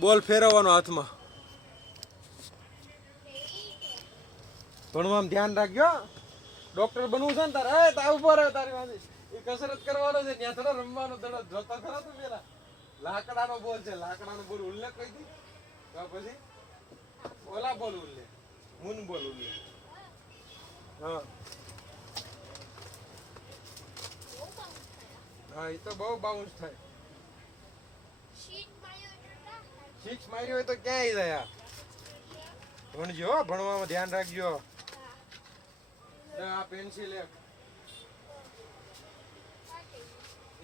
બોલ ફેરવવાનો હાથમાં. ભણવામાં ધ્યાન રાખજો. ડોક્ટર બનવું છે ને તારે તા ઉભો રહે તારી પાસે એ કસરત કરવાનો છે ત્યાં થોડો રમવાનો થોડો જોતો ખરો તું પેલા લાકડાનો બોલ છે લાકડાનો બોલ ઉલ્લેખ કહી દી તો પછી ઓલા બોલ ઉલ્લેખ મૂન બોલ ઉલ્લેખ હા હા એ તો બહુ બાઉન્સ થાય. સિક્સ માર્યો હોય તો ક્યાંય જાય ભણજો ભણવામાં ધ્યાન રાખજો. આ પેન્સિલ એક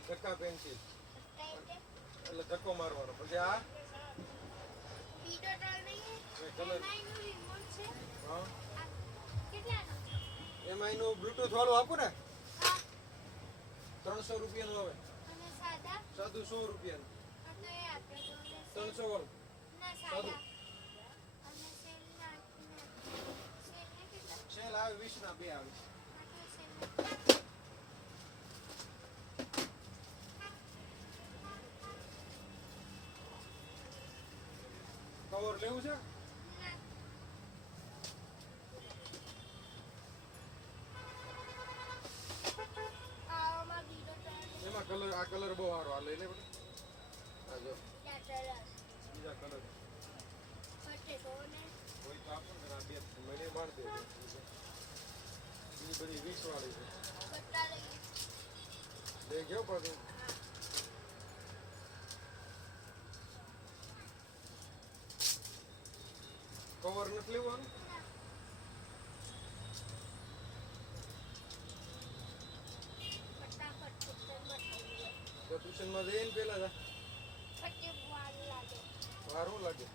ધક્કા પેન્સિલ એટલે ધક્કો મારવાનો પછી આ કલર એમાં એનું બ્લુટૂથ વાળું આપું ને 300 રૂપિયાનું આવે સાદું 100 રૂપિયાનું 300 વાળું સાદું સેલ આવે 20 ના બે આવે. કવર લેવું છે એમાં કલર આ કલર બહુ સારો આ લઈ લે બેટા આ જો બીજા કલર કોઈ તો આપો ને આ બે મને માર દે બીજી બધી 20 વાળી છે દેખજો પછી કવર નથી લેવાનું તો ટ્યુશનમાં જઈને પેલા જા વાર શું લાગે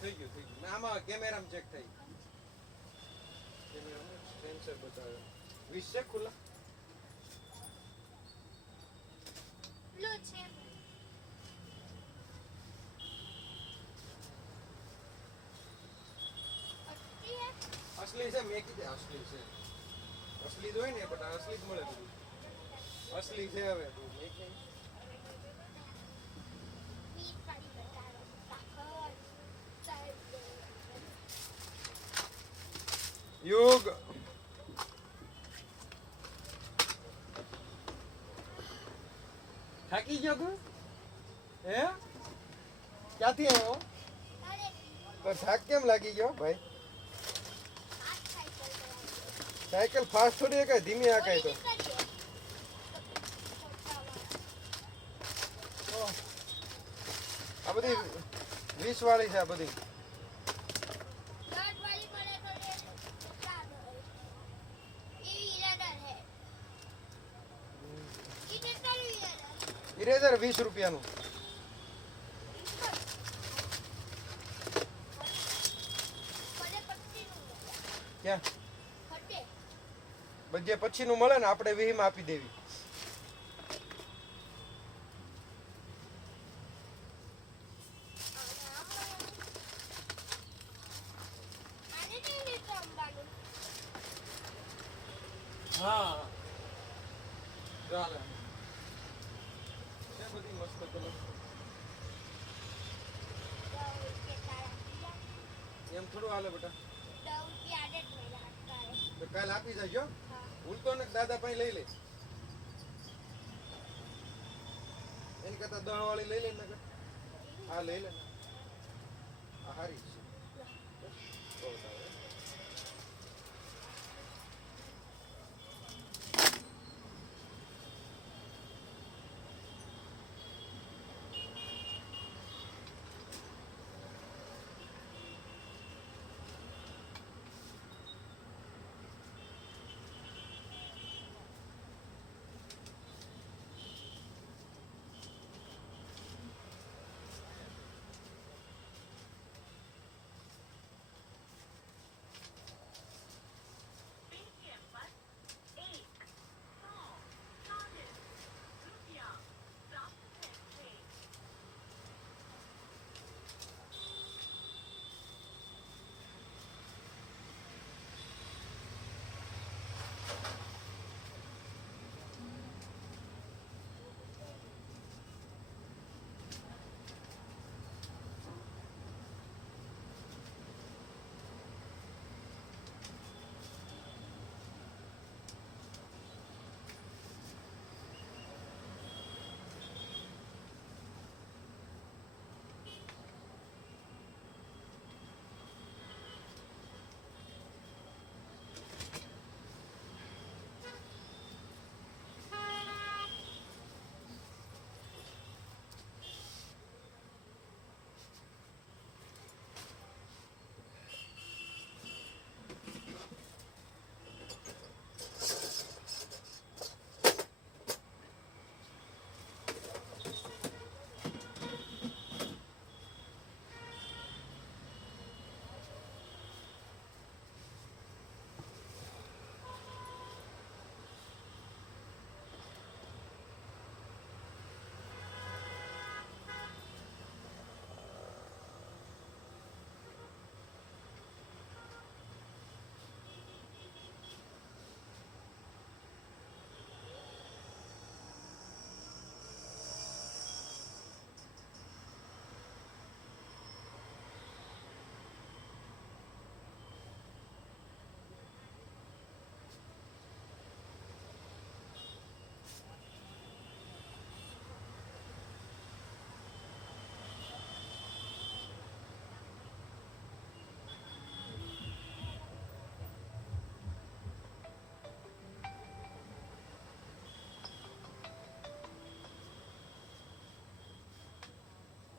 થઈ ગયું આમાં કેમેરામાં ચેક થઈ કેમેરામાં સેન્સર બતાવે 20 છે ખુલ્લા લો છે અસલી છે મેં કીધું અસલી છે અસલી જ હોય ને પણ અસલી જ મળે બધું અસલી છે હવે યોગ થાકી ગયો તું હે ક્યાંથી આવ્યો તો થાક કેમ લાગી ગયો ભાઈ સાયકલ ફાસ્ટ થોડી કઈ ધીમી આકાય તો આ બધી 20 વાળી છે આ બધી ઇરેઝર 20 રૂપિયાનું ક્યાં બધે પછીનું મળે ને આપણે 20 માં આપી દેવી હા ચાલે બધી મસ્ત કલર એમ થોડું હાલે બેટા તો કાલ આપી જજો ભૂલતો ને દાદા પાસે લઈ લે એની કરતા 10 વાળી લઈ લે ને હા લઈ લે આ હારી છે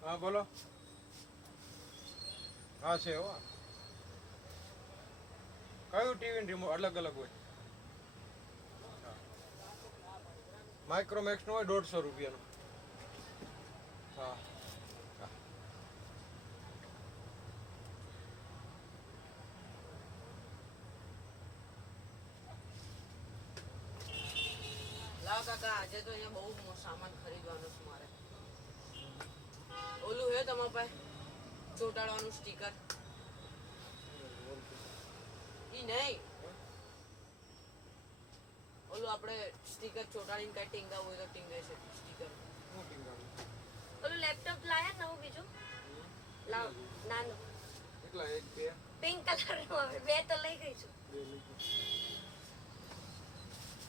હા બોલો. હા છે હો. કયું ટીવી રિમોટ અલગ અલગ હોય? માઇક્રોમેક્સ નું હોય 150 રૂપિયાનું. હા. લાવ કાકા આજે તો અહીંયા બહુ સામાન ખરીદવાનું છે મારે. ઓલું હે તમારા પાસે ચોટાડવાનું સ્ટીકર? ઈ નહીં, ઓલું આપણે સ્ટીકર ચોટાડીને કઈ ટીંગાવું હોય તો ટીંગે છે સ્ટીકર. ઓલું લેપટોપ લાયા નવું બીજું લાવ નાનું કેટલા? એક બે પિંક કલર નું આવે. બે તો લઈ ગઈ છું.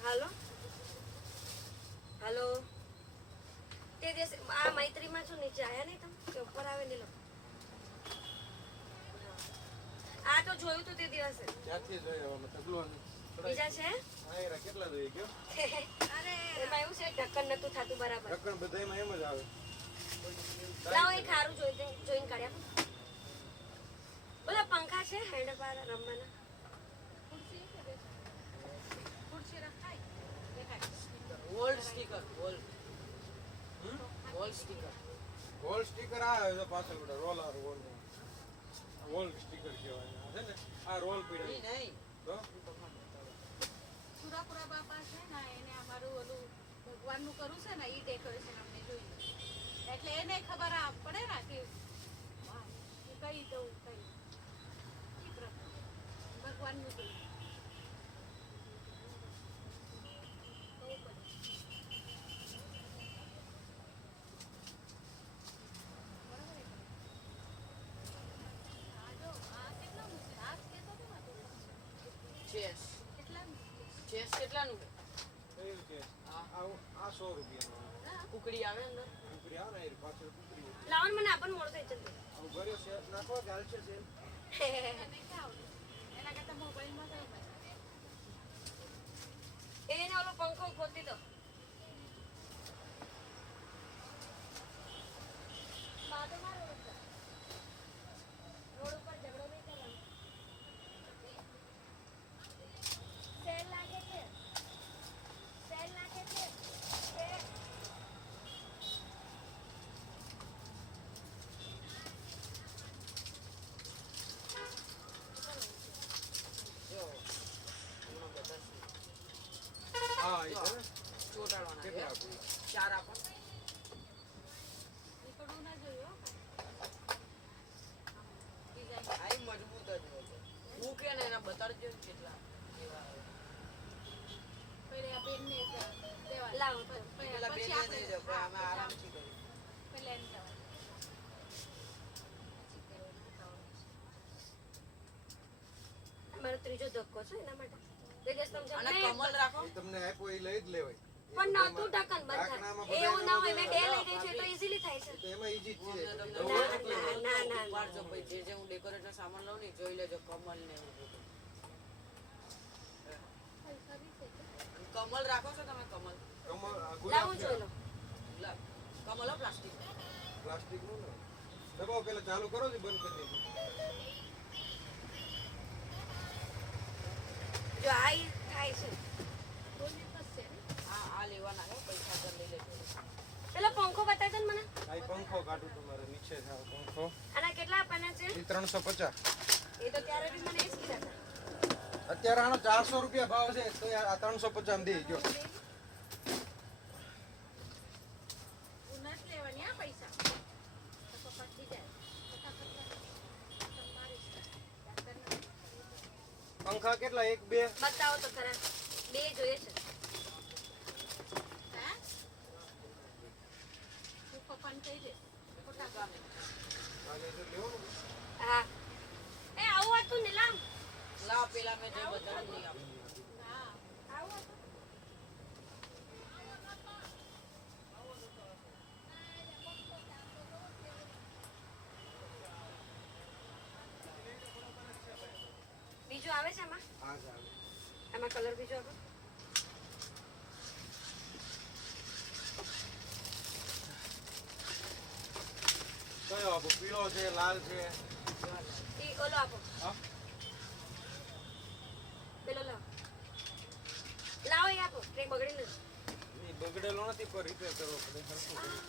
હાલો હાલો. તે દિવસે આ મૈત્રીમાં છો નીચે આયા નહીં તમે કે ઉપર આવે નહીં લોકો? આ તો જોયું તું તે દિવસે. ક્યાંથી જોઈ હવે તગલું બીજા છે? હા એરા કેટલા જોઈ ગયો? અરે એમાં એવું છે ઢક્કન નતું થાતું બરાબર. રકમ બધાયમાં એમ જ આવે. લાવો એક હારું જોઈને કાઢ્યા. ઓલા પંખા છે હેન્ડ પર રમવાના? Wall sticker, wall sticker. Wall sticker આવે તો પાછળ બધા રોલર વોલ સ્ટીકર કહેવાય. છે ને આ રોલ ઈ પીડે નહીં, તો સુરાપુરા બાપા છે ને એને અમારું ઓલું ભગવાનનું કરવું છે ને ઈ ડેકોરેશન અમને જોયું એટલે એને ખબર પડે ને કે કઈ દઉં કઈ ઈ પ્રમાણે ભગવાનનું જોયું. ચેસ. કેટલાનું ચેસ કેટલાનું છે? કયું છે? હા, આ 100 રૂપિયાનો. કુકડી આવે અંદર. કુકરી આવે ને એ પાછળ કુકરી. લાવો ને મને આપણને મળતો જલ્દી. આવું ઘરે છે નાખો કે હાલશે છે? એને ક્યાં આવડે એના કરતા મોબાઈલમાં તો એને ઓલો પંખો ગોતી દો. બાજુમાં રોડ છે. રોડ ઉપર ઝઘડો નહીં કરવાનો. સેલ લાગે છે. સેલ લાગે છે. સેલ. જો હમણાં બધા છે. હા એ છે ને. ચોટાડવાના છે. કેટલા આપું? 4 આપો. નીકળવું ના જોયું ડિઝાઇન આ ઈ મજબૂત જ હોય છે. મૂકે ને એના બતાડજો ને કેટલા કેવા આવે. પહેલે આ બેનને દેવા લાવો તો. પેલા પછી બેને દઈ દો, આપણે અમે આરામથી કરીએ. પહેલે એને દેવા મારો ત્રીજો ધક્કો છે એના માટે. તે દિવસ તમે અને જમને કમલ રાખો. એ તમને આપ્યો એ લઈ જ લેવાય. પણ નહોતું ઢક્કન બંધ. એવું ના હોય મેં બે લઈ ગઈ છું તો ઈઝીલી થાય છે. તો એમાં ઈજી જ છે. ના, ના. ઉપાડજો પછી જે હું ડેકોરેટનો સામાન લઉં ને એ જોઈ લેજો કમલ ને એવું બધું. કમલ રાખો છો તમે? કમલ લાવું જોઈ લો. ગુલાબ. કમલ હો પ્લાસ્ટિક. પ્લાસ્ટિક નું ને દબાવો પેલા ચાલુ કરો થી બંધ કરી દેજો. જો આ ઈ થાય છે. આ લેવાના હે, પૈસા તો લઈ લેજો. પેલો પંખો બતાવજો ને મને. આ પંખો કાઢું તમારે નીચે છે આ પંખો. આના કેટલા આપવાના છે? એ 350. એ તો ત્યારે બી મને એ જ કીધા હતા. અત્યારે આનો 400 રૂપિયા ભાવ છે તો આ 350 દે જો. ઉનાસ લેવાની આ પૈસા તો પછી જાય પંખા કેટલા? 1 2 બતાવો તો ખરા. બે જોઈએ છે. હા હું પપ્પાને કહી દે ખોટા કામે આને જો લેવાનું. હા. એ આવું હતું ને લાવ. લાવ પેલા મેં જે બધાને નહીં આપું. હા આવું હતું. બીજું આવે છે આમાં? હા ચાલે. આમાં કલર બીજો આપો. આપો, પીળો છે, લાલ છે. ઈ ઓલો આપો. હા? પેલો લાવો. લાવો ઈ આપો. ટ્રે બગડી નથી. ઈ બગડેલો નથી, પણ રિપેર કરવો પડે. હરખું કરવું.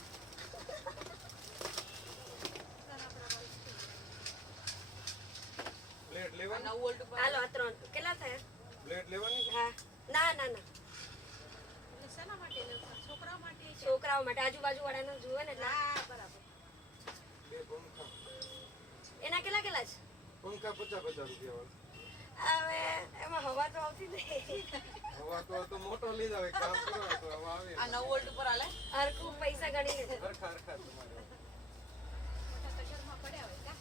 પ્લેટ આ લેવાની? 9 વોલ્ટ ઉપર હાલો આ 3 કેટલા થયા? પ્લેટ લેવાની છે? હા. ના ના ના. એટલે શેના માટે લેવું? છોકરાઓ માટે છે? છોકરાઓ માટે આજુબાજુ વાળાને જુએ ને એટલે હા, બરાબર. બે પંખા. એના કેટલા કેટલા છે? પંખા 50 રૂપિયા વાળા. હવે એમાં હવા તો આવતી નહીં. હવા તો મોટો લીધા હોય, કામ કરો તો હવા આવે. આ 9 વોલ્ટ ઉપર હાલે હરખું પૈસા ગણી લે. હરખા હરખા તમારે. મોટા કચરમાં પડ્યા હોય કા?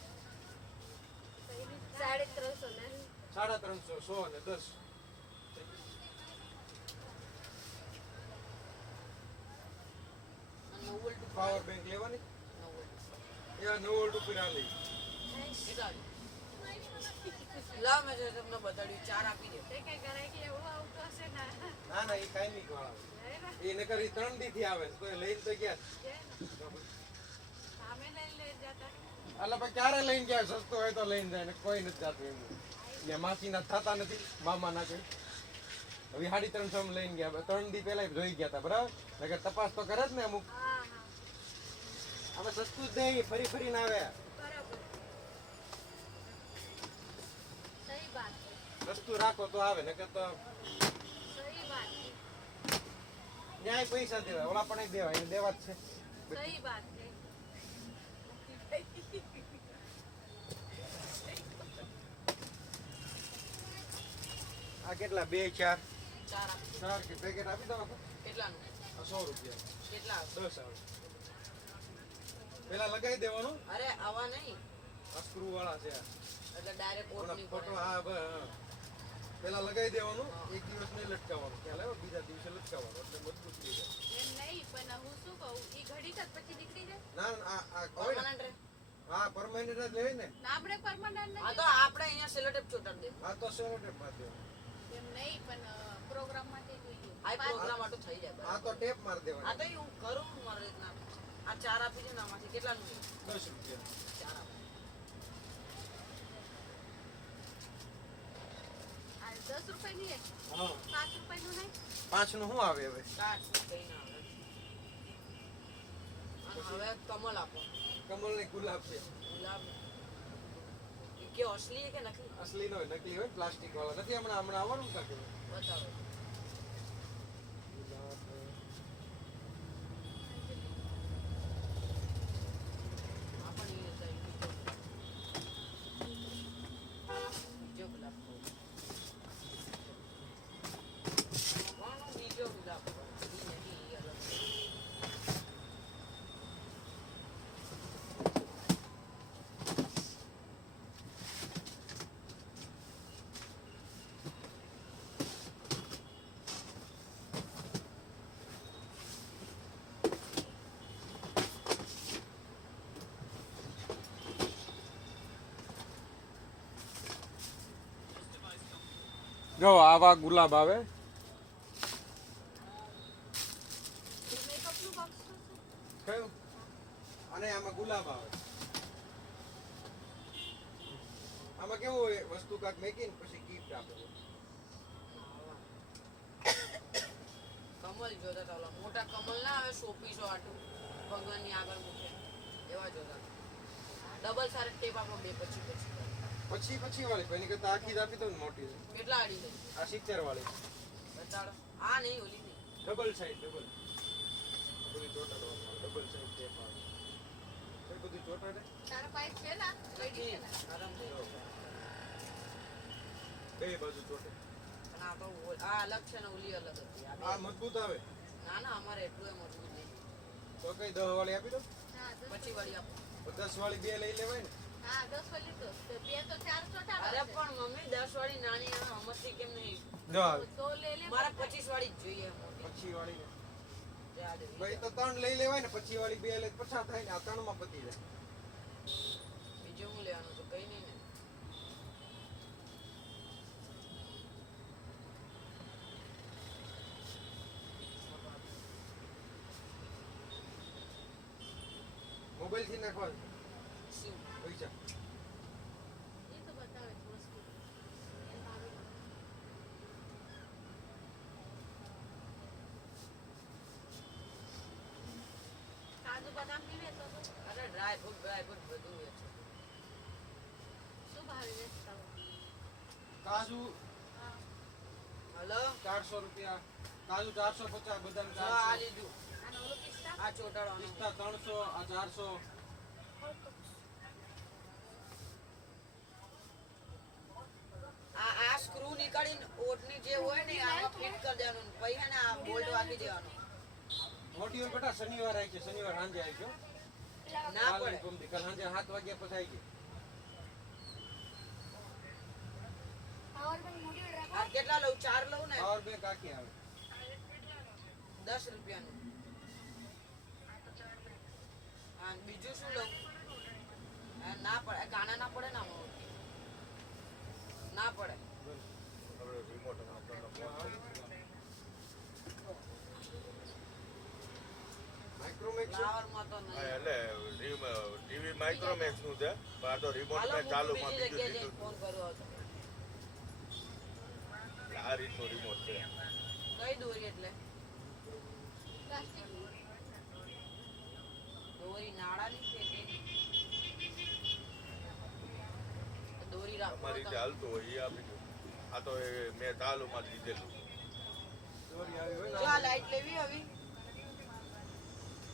350 ને 350, 100 અને 10. આ 9 વોલ્ટ ઉપર પાવર બેંક લેવાની? 9 વોલ્ટ એ 9 વોલ્ટ ઉપર આ લઈ. કેટલા આવી? લાવ મેં જે તમને બતાડ્યું 4 આપી દે તે કઈ ગરાકી એવું આવતું હશે ને. ના ના, એ કાંઈ નહીં વાળા. હે ને? એ નકર ઈ 3 દી થી આવે છે, તો એ લઈને તો ગયા જ. છે ને? સામે લઈ જતા. એટલે પછી ક્યારે લઈને ગયા? સસ્તો હોય તો લઈને જાય ને કોઈ નથી જાતું એમ. ત્યાં માસીના થતા નથી, મામાના કોઈ. હવે 350 માં લઈને ગયા. 3 દી પહેલા જોઈ ગયા હતા, બરાબર? નકર તપાસ તો કરે જ ને અમુક. હા હા અમે સસ્તું જ દઈએ, ફરી ફરીને આવે. બરાબર. સહી બાત છે. સસ્તું રાખો તો આવે, નકર તો સહી બાત છે. ન્યાય પૈસા દેવાય, ઓલા પણ દેવાય, એને દેવા જ છે. સહી બાત છે. આ કેટલા? 2, 4? 4 આપી 4 કે પેકેટ આપી દો. કેટલાનું આ 100 રૂપિયા. કેટલા આવે? 10 આવે. પેલા લગાવી દેવાનું. અરે આવા નહીં આ સ્ક્રૂ વાળા છે આ. એટલે ડાયરેક્ટ ઓટ ઓલા નહીં ફોટો, પડે હા બસ, હા. પેલા લગાવી દેવાનું, એક દિવસ નહીં લટકાવવાનું, ખ્યાલ આવ્યો? બીજા દિવસે લટકાવવાનું, એટલે મજબૂત થઈ જાય. એમ નહીં, પણ હું શું કહું, ઈ ઘડીક જ પછી નીકળી જાય. ના ના, આ હોય ને, પરમાનન્ટ રહે હા પરમાનન્ટ જ લેવી ને. ના, આપણે permanent આ નથી. તો આપણે અહીંયા સેલો ટેપ ચોટાડી દે આ તો સેલોટેપ માર દેવાનું. એમ નહીં, પણ પ્રોગ્રામ માટે જોઈએ. આ પ્રોગ્રામ આટો થઈ જાય આ બરાબર. તો ટેપ માર આ દેવાનું. તો હું કરું મારી રીતના આ 4 આપી દે ને આમાંથી કેટલાનું છે? 10 રૂપિયા. 4 આપી આ 10 રૂપિયાની એક, હા. 7 રૂપિયાનું નહીં. 5 નું શું આવે હવે? કાટ કઈ ના આવે અને હવે કમલ આપો કમલ ને ગુલાબ છે. ગુલાબ ઈ કે અસલી છે કે નકલી અસલી નો હોય, નકલી હોય, પ્લાસ્ટિક વાળા નથી. હમણાં આવવાનું કાકે બતાવો આ પણ ઈ રીતે બીજો ગુલાબ કોનો બીજો ગુલાબ ઈ નહીં ઈ અલગ છે. જો આવા ગુલાબ આવે. મેકઅપનું બોક્સ છે. કયું? અને આમાં ગુલાબ આવે. આમાં કેવું હોય, વસ્તુ કાક મેકીને પછી ગિફ્ટ આપે. કમલ જોતા હતા ઓલા મોટા કમલ ના આવે શોપીસો આટલું ભગવાનની આગળ મૂકે એવા જોતા ડબલ સારે ટેપ આપણો બે પછી પછી વાળી એની કરતા આખી જ આપી દો ને, મોટી છે. કેટલા આડી છે આ 70 વાળી બતાડો આ નહીં ઓલી નહીં ડબલ સાઈડ, ડબલ બધી ચોટાડવાનું, ડબલ સાઈડ ટેપ આવે. એ બધી ચોટાડે. તારા પાઇપ છે ને? રેડી છે ને? આરામથી બે બાજુ ચોટે. અને આ તો આ અલગ છે ને ઓલી અલગ હતી આ આ બે મજબૂત આવે. ના ના અમારે એટલું એમ મજબૂત નહીં તો કઈ 10 વાળી આપી દો. હા, 10 પછી વળી આપો 10 વાળી બે લઈ લેવાય ને. હા, 10 વાળી તો. તો બે તો 4 ચોટાડો અરે છે. પણ મમ્મી 10 વાળી નાની આવે અમરથી કેમ નહીં જો આવે. તો લે લે. મારે 25 વાળી જ જોઈએ મોટી પછી વાળી ને. તે આ દે. ભાઈ તો 3 લઈ લેવાય ને, પછી વાળી બે લે 50 થાય ને, આ 3 માં પતી જાય. બીજું હું લેવાનું તો કઈ નહીં ને મોબાઈલ થી નાખવાનું. છે એ તો બતાવે છે વસ્તુ એને ભાવે છે. કાજુ બદામ બી વેચો છો? અરે ડ્રાય ફ્રૂટ બધું વેચો. શું ભાવે વેચતા હો? કાજુ હા. હલો 400 રૂપિયા, કાજુ 450, બદામ આ 400, લીધું. અને ઓલો પિસ્તા? આ ચોટાડવાનું. પિસ્તા 300, આ 400. આ સ્ક્રૂ નીકળીને ઓટની જે હોય ને આમાં ફિટ કરી દેવાનું. પછી હે ને આ બોલ્ટ વાગી દેવાનો. મોટી હોય બેટા, શનિવાર આવી છે, શનિવાર સાંજે આવી ગયો. ના કાલ પડે. ગમતી, કાલ સાંજે 7 વાગ્યા પછી આવી ગઈ. પાવર બેંક મોટી રાખો. આ કેટલા લઉં? 4 લઉં ને? પાવર બેંક આખી આવે. 10 રૂપિયાનું. હા, બીજું શું લઉં? ના પડે, ગાના ના પડે ને આમાં. ના પડે. માઇક્રોમેક્સ ફ્લાવરમાં તો હા, નહીં. એટલે ટીવી માઇક્રોમેક્સ નું છે પણ આ તો રિમોટ હાલો, માં હું ચાલુ માં બીજી બીજું જગ્યાએ જઈને લીધું ફોન કર્યો હતો. આ રીતનું રિમોટ છે. કઈ દોરી એટલે? પ્લાસ્ટિક દોરી નાળાની કે તેની? દોરી રાખો અમારી રીતે તમે. હાલતું હોય એ આપી દઉં. આ તો મેં ચાલુ માં જ લીધેલું. દોરી આવી હોય જો ને આ લાઈટ લેવી હવે?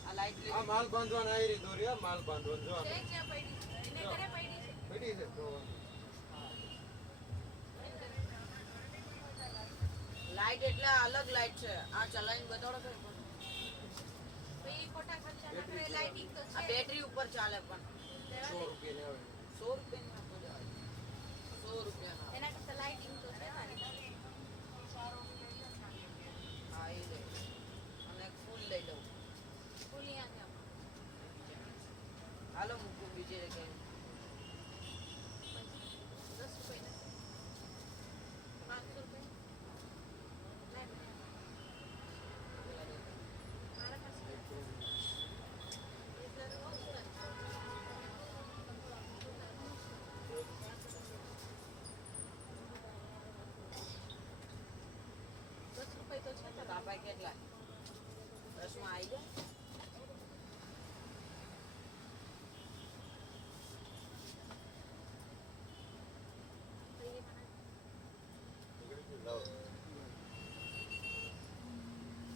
આ લાઈટ આ લેવી? માલ બાંધવાના આવી રહી દોરી, આ માલ બાંધવાનું જો છે ક્યાં પડી છે? એને ઘરે પડી છે? પડી છે તો લાઈટ એટલે અલગ લાઈટ છે. આ ચલાવીને બતાડો કઈ પણ. પછી ખોટા ખર્ચા ના કરે લાઇટિંગ તો આ છે બેટરી ઉપર ચાલે પણ. લેવા 100 દે. રૂપિયાની આવે. 100 રૂપિયાની આપો. 100 રૂપિયાના. એના કરતા લાઇટિંગ તો છે તારી. હા, એ લે. અને ફૂલ લઈ લઉં. ફૂલ અહીંયાથી આપો. હાલો મૂકું બીજી જગ્યાએ. 10 રૂપિયા 500 રૂપિયા લાય મને આપો. મારા પાસે એટલે તો બહુ સરસ. રૂપિયા તો છે તારા. તાપાય કેટલા? 10 માં આવી જાય? લાવો.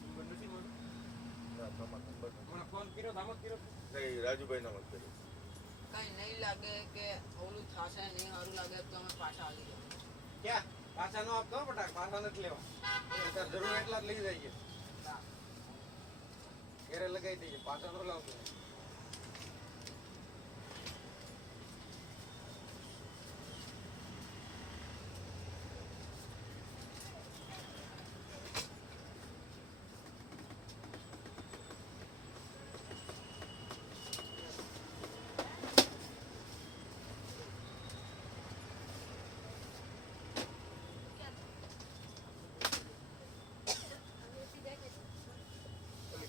નંબર નથી મારો. ના, તમારો નંબર નથી. હમણાં ફોન કર્યો તો આમ જ કર્યો. નહીં, રાજુભાઈ નો મત કર્યો. કઈ નહીં લાગે કે ઓલું થશે નહીં સારું લાગે તો અમે પાછા આવી જાઓ. ક્યાં પાછા નો આપતો હો બટા, પાછા નથી લેવા. તાર જરૂર એટલા જ લઈ જાય ઘેરે લગાવી દઈએ, પાછા નો લાવતો.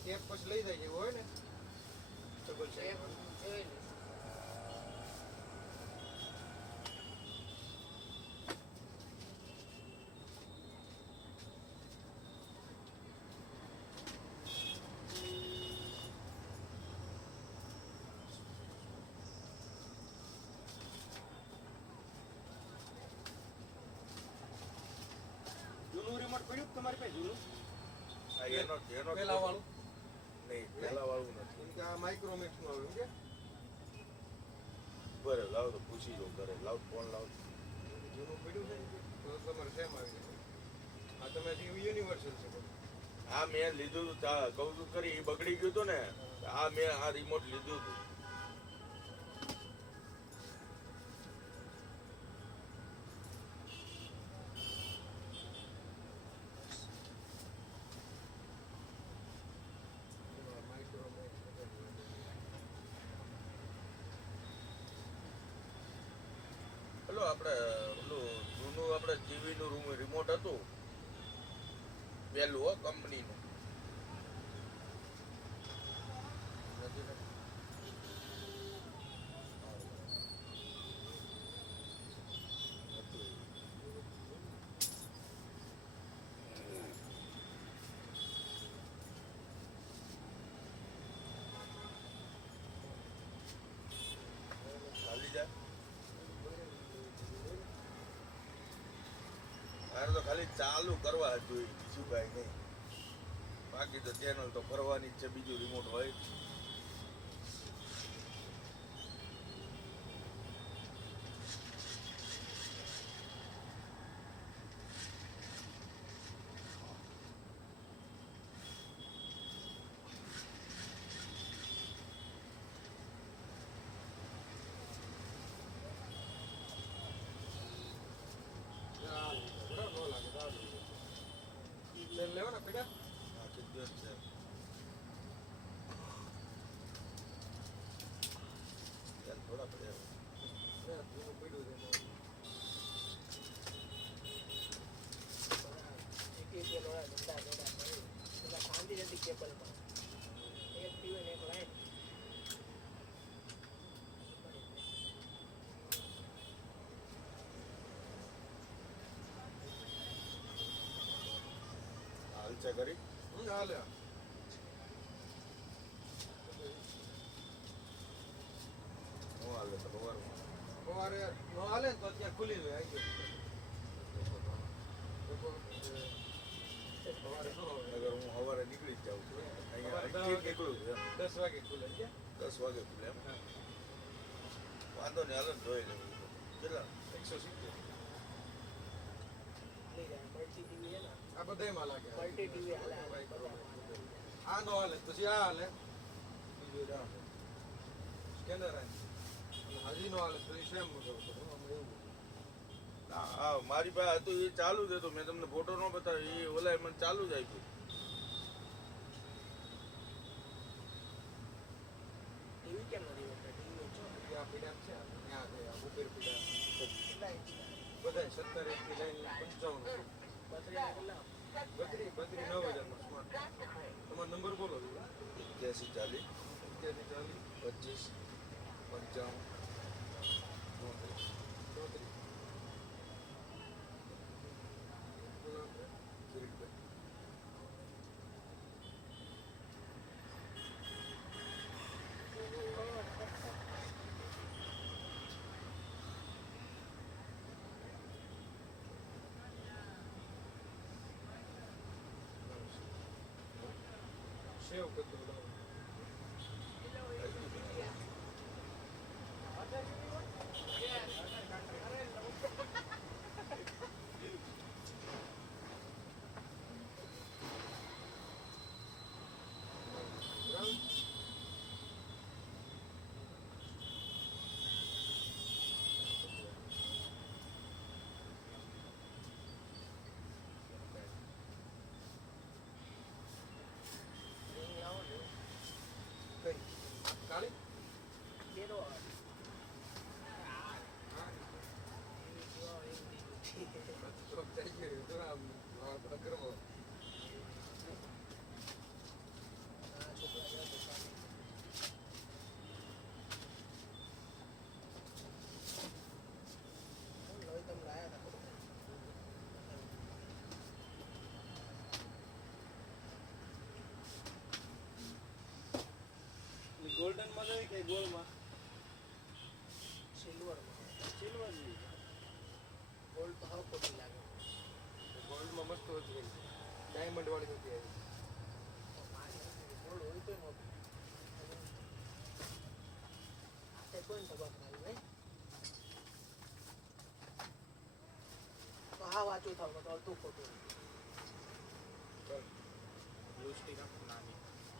ટેપ પછી લઈ જાય એવું હોય ને ડબલ એ છે. જોઈ લઈશ. જૂનું રિમોટ પડ્યું કે તમારી પાસે જૂનું આ એનો પેલા વાળું? નહીં, પેલા વાળું નથી. કેમ કે આ માઇક્રોમેક્સ નું આવ્યું કે બરે લાવો તો પૂછી જો ઘરે લાવ ફોન લાવ. જૂનું પડ્યું છે ને તો તમારે સેમ આવી જશે. આ તમે જે યુનિવર્સલ છે બધું. આ મેં લીધું હતું કહું છું ખરી એ બગડી ગયું હતું ને આ મેં આ રિમોટ લીધું હતું. માઇક્રોમેક્સ પેલો આપણે ઓલું જૂનું આપણે ટીવી નું રિમોટ હતું પેલું હો કંપનીનું. નથી ને? મારે તો ખાલી ચાલુ કરવા જ જોઈએ, બીજું કાંઈ નહીં. બાકી તો ચેનલ તો ફરવાની જ છે, બીજું રિમોટ હોય જ. બરાબર ન લાગે દાદુ. તેલ લેવો ને પીડા બાકી જ છે. ચાલ થોડા પડ્યા. જૂનું પીડું છે એમાં. હાલ છે કરી. હાલે હું હાલે તો સવારમાં. સવારે નો હાલે ને તો ત્યાં ખુલી લે આવી ગયો. સવારે નો હોય. અગર હું સવારે નીકળી જ જાઉં છું અહીંયા સવારે અહીંથી નીકળું છું એમ. 10 વાગે ખુલે છે. 10 વાગે ખુલે એમ. વાંધો નહીં, હાલો ને જોઈ લેવું. કેટલા 170. આ બધાયમાં લાગે. આ નો હાલે પછી આ હાલે. બીજું આ હાલે. સ્કેનર આ. અને હજી નો હાલે તો એ સેમ મગાવતો હતો. આમાં એવું. હા મારી પાસે હતું એ ચાલુ જ હતું. મેં તમને ફોટો ન બતાવ્યો, એ ઓલા મને ચાલુ જ આપ્યું. આ પીડા છે ત્યાં છે આ ઉબેર પીડા બધાય 70 થી લઈને 55. 32 9,000 માં સ્માર્ટ. તમારો નંબર બોલો. 81 40 40 25 55 સેવ કરી દો. કાળી ગોલ્ડન માં જોઈએ કે ગોલ્ડ માં? સિલ્વર ગોલ્ડ તો હાવ ખોટી લાગે. ગોલ્ડ માં મસ્ત હોતી ડાયમંડ વાળી હોતી આવી. ગોલ્ડ હોય તો નહોતું. આપણે કોઈ ખબર નથી નહીં. તો હા વાંચું થાવ તો અડધું ખોટું.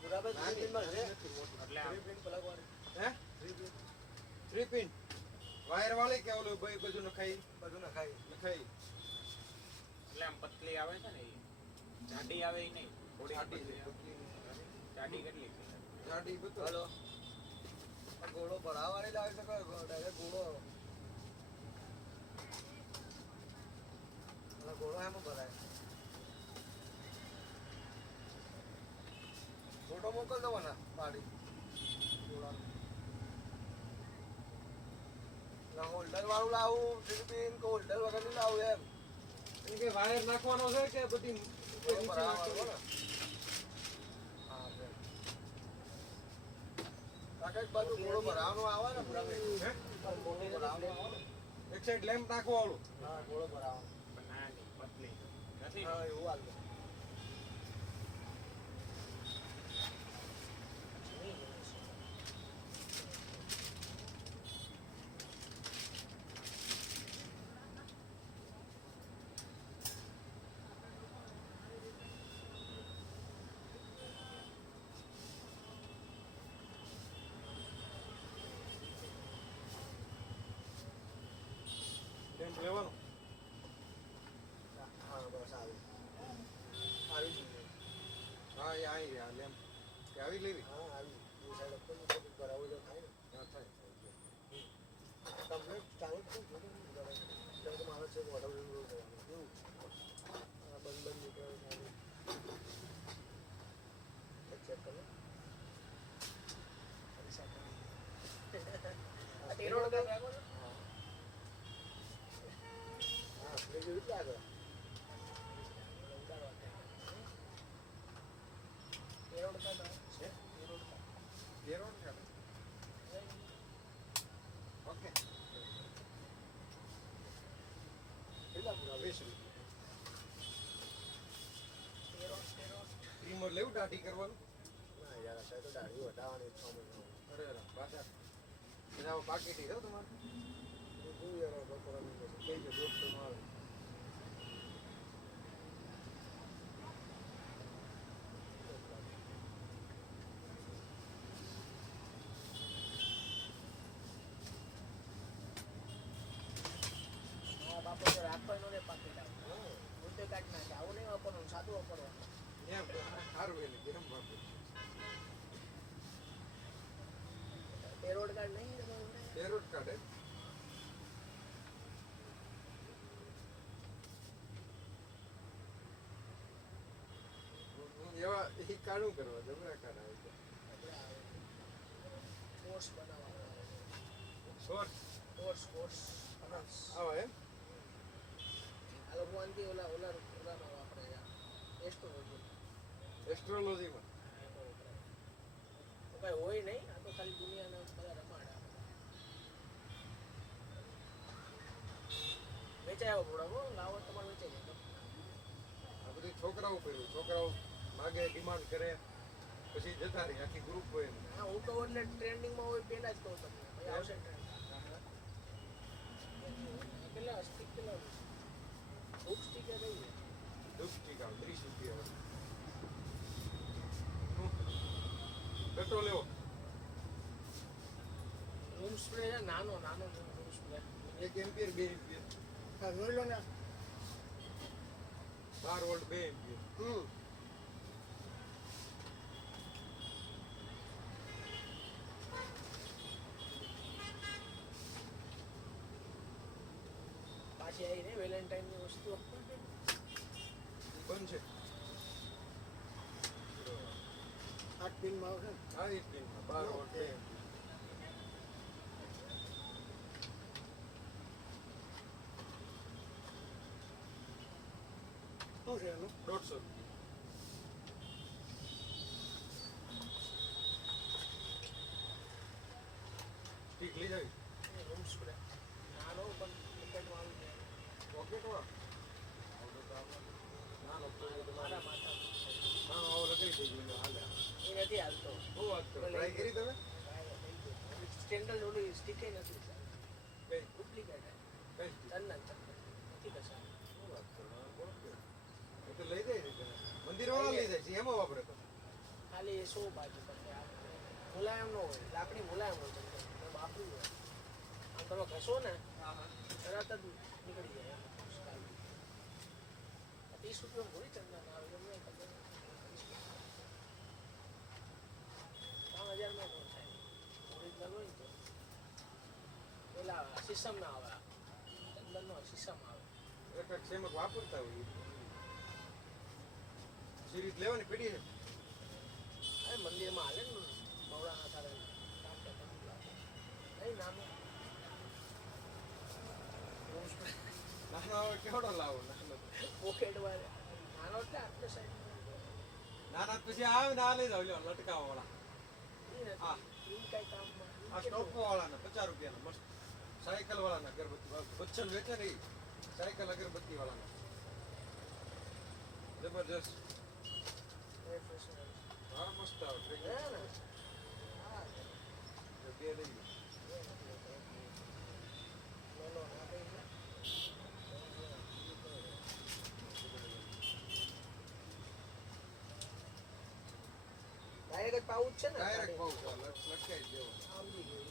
બરાબર નાની માં છે. નથી મોટી. એટલે પ્રિન્ટ પલગવાની હે 3 પિન વાયર વાળી કે ઓલું ભાઈ બધું નખાઈ બધું નખાય. નખાઈ એટલે આમ પતલી આવે છે ને એ જાડી આવે એ નહીં થોડી જાડી પતલી આવે. જાડી કેટલી છે? જાડી બધું હલો આ ગોળો ભરાવાની લાગે છે કે ડાયરેક્ટ ગોળો ગોળો એમાં ભરાય. ફોટો મોકલ દો ને પાડી ગોળાનો. હોલ્ડર વાળું લાવું ફિલિપિન કે હોલ્ડર વગરનું લાવું એમ. એમ કે વાયર નાખવાનો છે કે બધી ઉપર નીચે ભરાવાનું નાખવાનો? ને. હા બેન. કાકા એક બાજુ ગોળો ભરાવાનો આવે ને પૂરા હે? ગોળો ભરાવાનો આવે ને. એક સાઈડ લેમ્પ નાખવા વાળું હા ગોળો ભરાવાનો. પણ નાની પતલી નથી હા એવું હાલ દો. કેમ્પ લેવાનો હા બસ આવી આવી જોઈએ. હા એ આવી ગયા લેમ્પ કે આવી લેવી હા આવી એ સાઈડ ઉપર બધું કરાવવું તો થાય ને. હા થાય તમને ચાલુ જ છે કેમ કે મારે છે વોટર રિવ્યુ કરવાનું કેવું આ બંધ નીકળે ચાલુ ચેક કરો તેરોડ ગામ રાખો છો? હા આપણે કેવી રીતે આગળ તેરોડ ગામ આવે. છે ઘેરો ને કાઢે ઓકે કેટલા પૂરા 20 રૂપિયા તેરોડ. ટ્રીમર લેવું દાઢી કરવાનું ના યાર અત્યારે તો દાઢી વટાવવાની 6 મહિના અરે અરે પાછા એના બાકી થઈ જાવ તમારે શું યાર બપોરાનું કઈ છે દોસ્તો નો આવે હા બાપો તો રાખવાનો ને પાકીટ આવે. હું તો કાઢી નાખે. આવું નહીં વાપરવાનું, સાદું વાપરવાનું. એમ સારું એટલે કેમ બાપુ તેરોડ કાર્ડ નહીં તમારું જોડે? કેરોટ કાઢે એવા એ કાઢું કરવા જબરા કાઢ આવે છે આપણે આવે. કોર્સ બનાવવાનો આવે. Short course અનસ. આવે એમ આ લોકો આનથી ઓલામાં વાપરે યાર. એસ્ટ્રોલોજી. એસ્ટ્રોલોજીમાં એમાં વપરાય. તો કાંઈ હોય નહીં, આ તો ખાલી દુનિયાના બધા રમાડા. વેચાય આવો પ્રોડક્ટ હો, લાવો તમારે વેચાઈ જાય. આ બધી છોકરાઓ કર્યું છોકરાઓ માગે ડિમાન્ડ કરે પછી જતા રહી આખી ગ્રુપ હોય એમ હા હું કહું એટલે ટ્રેન્ડિંગમાં હોય પહેલા જ કહું તમને, પછી આવશે ટ્રેન્ડ. કેટલા સ્ટીક કેટલા બુક સ્ટીક એ કઈ છે? દુઃખ ઠીક આવે 30 રૂપિયા પેટ્રોલ લેવો રૂમ સ્પ્રે છે નાનો રૂમ સ્પ્રે. 1 એમ્પિયર 2 એમ્પિયર હા જોઈ લો ને 12 વોલ્ટ 2 એમ્પિયર પાછી આવી ને વેલેન્ટાઇનની વસ્તુ. બંધ છે 8 પિનમાં આવશે ને આ જ પિનમાં 12 વોલ્ટ 2 એમ્પિયર શું છે એનું 150 રૂપિયા સ્ટીક લઈ જાવી રૂમ સ્પ્રે નાનો પણ પેકેટમાં આવી જાય. પોકેટમાં ના નો મારા માથા ના આવો લગાવી દેજો હાલે એ નથી હાલતો. બહુ વાત કરો ટ્રાય કરી તમે સ્ટેન્ડર્ડ ઓલી સ્ટીક નથી કઈ ડુપ્લિકેટ કઈ ચંદન નથી કશા. શું વાત કરો એ તો લઈ જાય છે મંદિર વાળા લઈ જાય છે એમાં વાપરે તો ખાલી 100 બાજુ તમને મુલાયમ ન હોય, લાકડી મુલાયમ હોય તમને વાપર્યું હોય. આમ તમે ઘસો ને તરત જ નીકળી જાય. 30 રૂપિયા થોડી ચંદન આવે એમને ખબર 3000 માં ન થાય. ઓરિજિનલ હોય ને તો પેલા સિસ્ટમ ના આવે, ચંદન નો સિસ્ટમ આવે. એક એક સેમક વાપરતા હોય સિરીઝ લેવાની પડી છે અરે મંદિરમાં હાલે ને મવડાના તારે નહીં નાનું નાનો હવે કેવડો લાવો નાનો પોકેટ વાળે નાનો એટલે આટલે સાઈડ નાના પછી આવે ને આ લઈ જાવ લ્યો લટકાવા વાળા હા. એ કઈ કામમાં આ સ્ટોપ વાળાના 50 રૂપિયાના મસ્ત સાયકલ વાળાના અગરબત્તી બચ્ચન વેચે ને ઈ સાયકલ અગરબત્તી વાળાના જબરજસ્ત એર ફ્રેશનર હા મસ્ત આવે હે ને હા બે લઈ ગયો મેલો ના કઈ છે ડાયરેક્ટ જ પાઉચ છે ને ડાયરેક્ટ બહુ લટકાઈ જ દેવો સમજી ગયો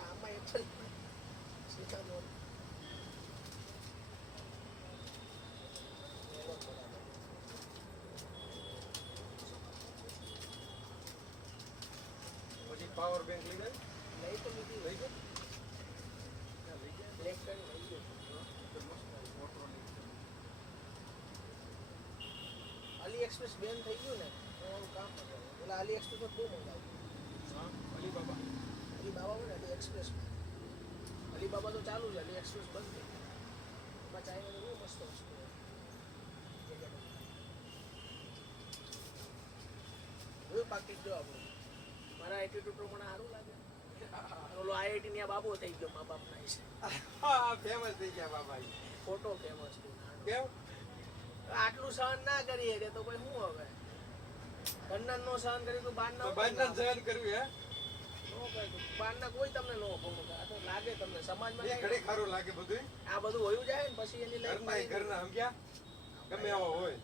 આમાં એક જ સીધા નો પછી પાવર બેંક લીધા લઈ તો લીધી લઈ ગયો બ્લેક કરી લઈ ગયો અલી એક્સપ્રેસ બેન થઈ ગયું ને એનું કામ હતું એટલે અલી એક્સપ્રેસ બહુ મંગાવ્યું હા અલીબાબા અલીબાબા હોય ને અલી એક્સપ્રેસ અલીબાબા તો ચાલુ છે અલી એક્સપ્રેસ બંધ થઈ ગયું એમાં ચાઇનાની બહુ મસ્ત વસ્તુ હોય જોયું પાકીટ જો આપણું મારા એટીટ્યુડ પ્રમાણે સારું લાગે ઓલો આઈઆઈટી ની આ બાબો થઈ ગયો મા બાપના હિસ્સે હા ફેમસ થઈ ગયા બાબા ફોટો ફેમસ કેમ આટલું સહન ના કરીએ કે તો ભાઈ શું હવે ઘરના નો સહન કરી તો બહાર તો ના બાજના સહન કર્યું હે બહાર ના કોઈ તમને નો ગમે આ તો લાગે તમને સમાજમાં એ કાંઈ ઘડી ખારું લાગે બધું આ બધું હોયું જાય ને પછી એની લાઈફ ઘરના સમજ્યા ગમે આવો હોય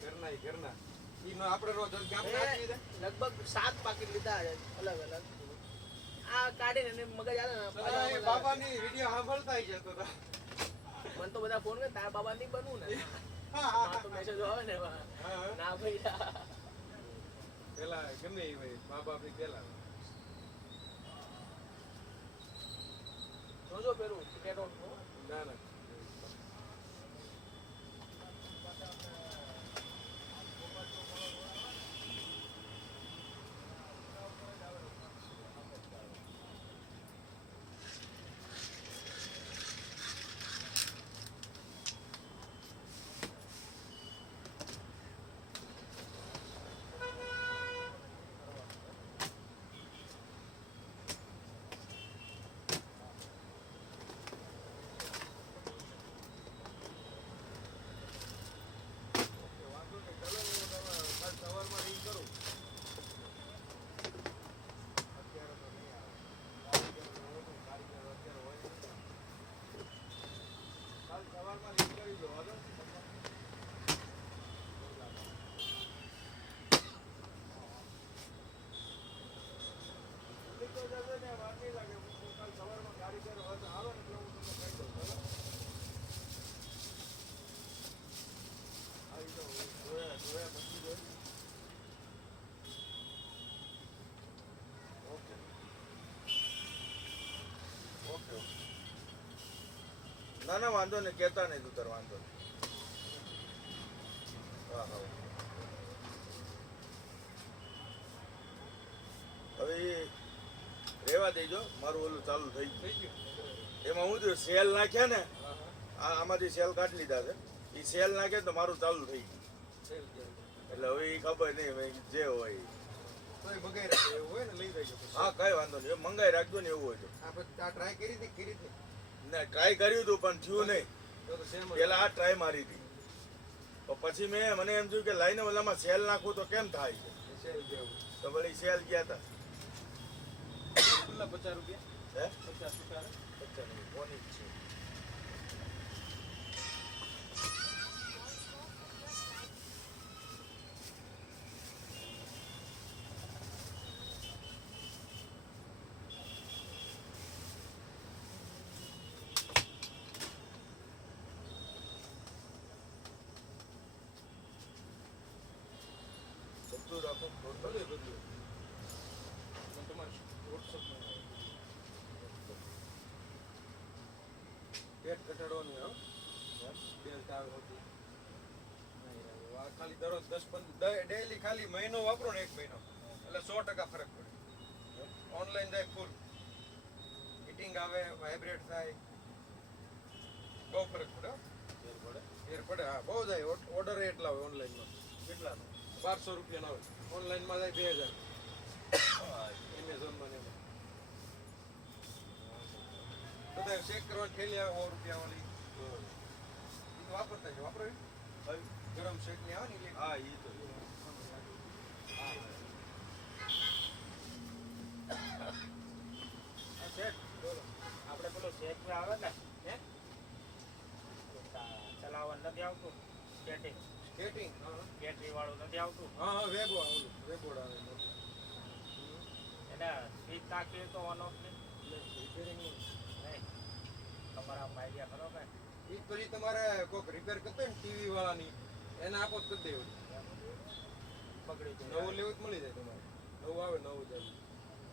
ઘરના ઈનો આપણે નો જલ ગામ નાખી દે લગભગ 7 પાકીટ લીધા છે અલગ અલગ આ કાઢીને એને મગજ આવે ને એ બાબાની વિડિયો સાંભળતા જ હતો તો મને તો બધા ફોન કરે તાર બાબા નહીં બનવું ને તો મેસેજ આવે ને એમાં. હા ના ભાઈ પેલા ગમે એ હોય મા બાપ ની પેલા જોજો પેલું ટિકેટ ઓન ના ના સવારમાં રીંગ કરું અત્યારે તો નહીં આવે કારીગર અત્યારે હોય કાલ સવારમાં રીંગ કરી દો હાલો વાર નહીં લાગે હું કાલ સવારમાં કારીગર આવે ને એટલે હું તમને કહી દઉં બરાબર આવી જાઓ જોયા પછી જોઈ ઓકે ઓકે ના ના વાંધો નહીં કહેતા નહીં તું તાર વાંધો નહીં હા હા હવે એ રહેવા દેજો મારું ઓલું ચાલુ થઈ ગયું થઈ ગયું એમાં હું જો સેલ નાખ્યા ને હા હા આમાંથી સેલ કાઢી લીધા છે એ સેલ નાખે તો મારું ચાલુ થઈ ગયું સેલ ગયો એટલે હવે એ ખબર નહીં ભાઈ જે હોય ઈ. તોય બગાઈ રાખે એવું હોય ને લઈ જાય પછી હા કઈ વાંધો નહીં મંગાઈ રાખજો ને એવું હોય તો આ ટ્રાય કરી હતી ના ટ્રાય કર્યું હતું પણ થયું નહીં તો સેમ પેલા આ ટ્રાય મારી હતી તો પછી મને એમ થયું કે લાઈને ઓલામાં સેલ નાખું તો કેમ થાય છે સેલ જેવું તો વળી સેલ ગયા હતા ખુલ્લા 50 રૂપિયા હે 50 રૂપિયા અચ્છા નહીં કોની જ છે બધું રાખો બધું બધું મને તમારે વોટ્સઅપમાં પેટ ઘટાડવાનું હો બેલ્ટ આવે હોતી આ ખાલી દરરોજ 10-15 ડેઈલી ખાલી મહિનો વાપરો ને 1 મહિનો એટલે 100% ફરક પડે ઓનલાઈન જાય ફૂલ હીટિંગ આવે વાઇબ્રેટ થાય બહુ ફરક પડે હો. ફેર પડે હા બહુ જાય ઓર્ડર એટલા હોય ઓનલાઈનમાં કેટલાનું 1200 રૂપિયાના હોય ઓનલાઈનમાં જાય 2000 હા એમેઝોનમાં ને એમાં. બધા ચેક કરવા ઠેલી આવે 100 રૂપિયા વાળી. ઈ તો વાપરતા છે, વાપરો ઈ? ગરમ શેક ની આવે ને એટલે. હા ઈ તો હા, શેઠ, આપણે પેલો શેક આવે ને હે ચલાવવા નથી આવતું સ્કેટિંગ સ્કેટિંગ બેટરી વાળું નથી આવતું હા વેબો આવે, વેબોર્ડ આવે મોટું. એને સ્પીડ નાખીએ તો ઓન ઓફ નહીં રિપેરિંગ નું નહીં તમારા આઈડિયા ખરો કે ઈ પછી તમારે કોઈક રિપેર કરતો હોય ને ટીવી વાળાની એને આપો તો કરી દેવું. બગડી નવું જાય લેવું તો મળી જાય તમારે. નવું આવે નવું જાય.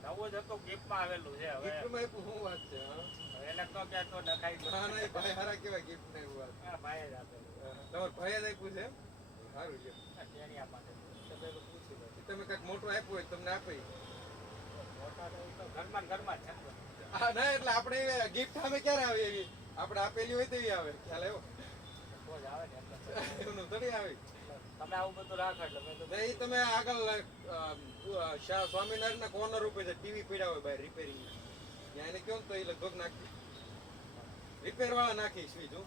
નવું જ હતું ગિફ્ટમાં આવેલું છે હવે ગિફ્ટમાં આપ્યું શું વાત છે? હા એને તો ક્યાં તો નખાઈ ગયું ના ના, ઈ ભાઈ હારા કેવાય ગિફ્ટ ને એવું વાત. હા, ભાઈ જ આપેલું તમારે ભાઈ જ આપ્યું છે એમ? સારું છે. ટેણિયા માટે તો પેલું પૂછી લો ઈ તમે કાંઈક મોટું આપ્યું હોય તો તમને આપે. મોટા તો ઈ તો ઘરમાં ને ઘરમાં જ છે ને. હા ના, એટલે આપણે ગિફ્ટ સામે ક્યારે આવે એવી? આપણે આપેલી હોય તો એવી આવે. ખ્યાલ આવ્યો? તો જ આવે ને એટલે એનું થોડી આવે. તમે આવું બધું રાખો એટલે મેં ને ઈ તમે આગળ સ્વામિનારાયણના કોર્નર ઉપર છે ટીવી પડ્યા હોય બહાર રિપેરિંગ. ત્યાં એને કહો ને તો એ લગભગ નાખી રિપેર વાળા નાખી સ્વીચ. હું